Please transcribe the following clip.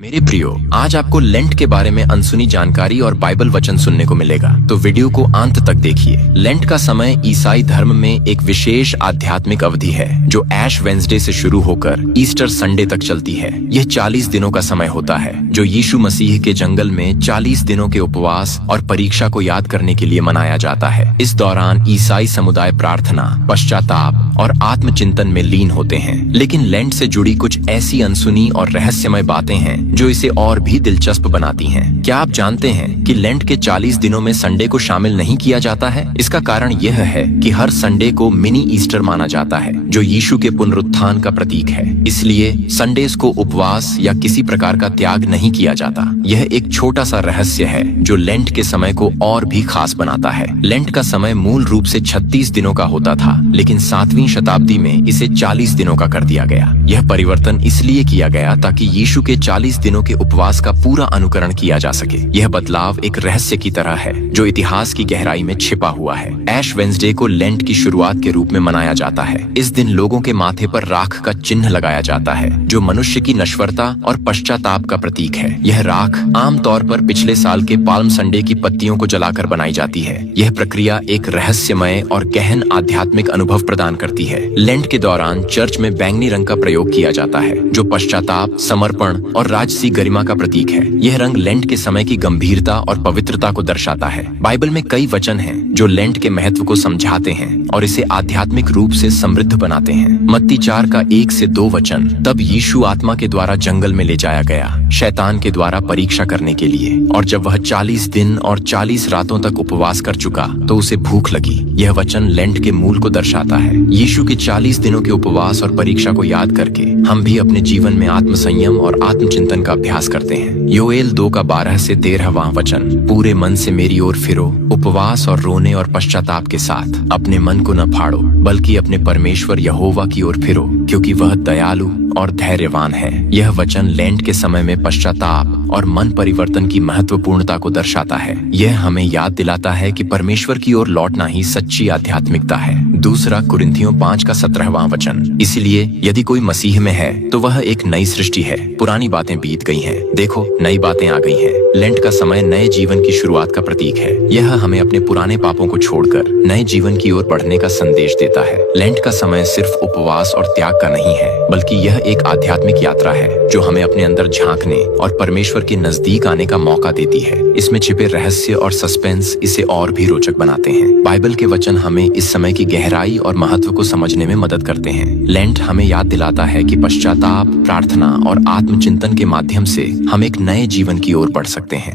मेरे प्रियो, आज आपको लेंट के बारे में अनसुनी जानकारी और बाइबल वचन सुनने को मिलेगा, तो वीडियो को अंत तक देखिए। लेंट का समय ईसाई धर्म में एक विशेष आध्यात्मिक अवधि है जो ऐश वेंसडे से शुरू होकर ईस्टर संडे तक चलती है। यह 40 दिनों का समय होता है जो यीशु मसीह के जंगल में 40 दिनों के उपवास और परीक्षा को याद करने के लिए मनाया जाता है। इस दौरान ईसाई समुदाय प्रार्थना, पश्चाताप और आत्मचिंतन में लीन होते हैं। लेकिन लेंट से जुड़ी कुछ ऐसी अनसुनी और रहस्यमय बातें हैं जो इसे और भी दिलचस्प बनाती हैं। क्या आप जानते हैं कि लेंट के 40 दिनों में संडे को शामिल नहीं किया जाता है? इसका कारण यह है कि हर संडे को मिनी ईस्टर माना जाता है जो यीशु के पुनरुत्थान का प्रतीक है। इसलिए संडेज को उपवास या किसी प्रकार का त्याग नहीं किया जाता। यह एक छोटा सा रहस्य है जो लेंट के समय को और भी खास बनाता है। लेंट का समय मूल रूप से 36 दिनों का होता था, लेकिन 7वीं शताब्दी में इसे 40 दिनों का कर दिया गया। यह परिवर्तन इसलिए किया गया ताकि यीशु के 40 दिनों के उपवास का पूरा अनुकरण किया जा सके। यह बदलाव एक रहस्य की तरह है जो इतिहास की गहराई में छिपा हुआ है। ऐश वेंसडे को लेंट की शुरुआत के रूप में मनाया जाता है। इस दिन लोगों के माथे पर राख का चिन्ह लगाया जाता है जो मनुष्य की नश्वरता और पश्चाताप का प्रतीक है। यह राख आमतौर पर पिछले साल के पाल्म संडे की पत्तियों को जलाकर बनाई जाती है। यह प्रक्रिया एक रहस्यमय और गहन आध्यात्मिक अनुभव प्रदान करती है। लेंट के दौरान चर्च में बैंगनी रंग का प्रयोग किया जाता है जो पश्चाताप, समर्पण और राजसी गरिमा का प्रतीक है। यह रंग लेंट के समय की गंभीरता और पवित्रता को दर्शाता है। बाइबल में कई वचन हैं जो लेंट के महत्व को समझाते हैं और इसे आध्यात्मिक रूप से समृद्ध बनाते हैं। मत्ती 4 का 1 से 2 वचन, तब यीशु आत्मा के द्वारा जंगल में ले जाया गया शैतान के द्वारा परीक्षा करने के लिए, और जब वह 40 दिन और 40 रातों तक उपवास कर चुका तो उसे भूख लगी। यह वचन लेंट के मूल को दर्शाता है। यीशु के 40 दिनों के उपवास और परीक्षा को याद करके हम भी अपने जीवन में आत्मसंयम और आत्मचिंतन का अभ्यास करते हैं। योएल 2 का 12 से 13वां वचन, पूरे मन से मेरी ओर फिरो, उपवास और रोने और पश्चाताप के साथ अपने मन को न फाड़ो, बल्कि अपने परमेश्वर यहोवा की ओर फिरो, क्योंकि वह दयालु और धैर्यवान है। यह वचन लेंट के समय में पश्चाताप और मन परिवर्तन की महत्वपूर्णता को दर्शाता है। यह हमें याद दिलाता है कि परमेश्वर की ओर लौटना ही सच्ची आध्यात्मिकता है। दूसरा कुरिन्थियों 5 का 17वां वचन, इसलिए यदि कोई मसीह में है तो वह एक नई सृष्टि है, पुरानी बातें बीत गई हैं, देखो नई बातें आ गई हैं। लेंट का समय नए जीवन की शुरुआत का प्रतीक है। यह हमें अपने पुराने पापों को छोड़कर नए जीवन की ओर बढ़ने का संदेश देता है। लेंट का समय सिर्फ उपवास और त्याग का नहीं है, बल्कि यह एक आध्यात्मिक यात्रा है जो हमें अपने अंदर झांकने और परमेश्वर के नजदीक आने का मौका देती है। इसमें छिपे रहस्य और सस्पेंस इसे और भी रोचक बनाते हैं। बाइबल के वचन हमें इस समय की गहराई और महत्व को समझने में मदद करते हैं। लेंट हमें याद दिलाता है कि पश्चाताप, प्रार्थना और आत्मचिंतन के माध्यम से हम एक नए जीवन की ओर बढ़ सकते हैं।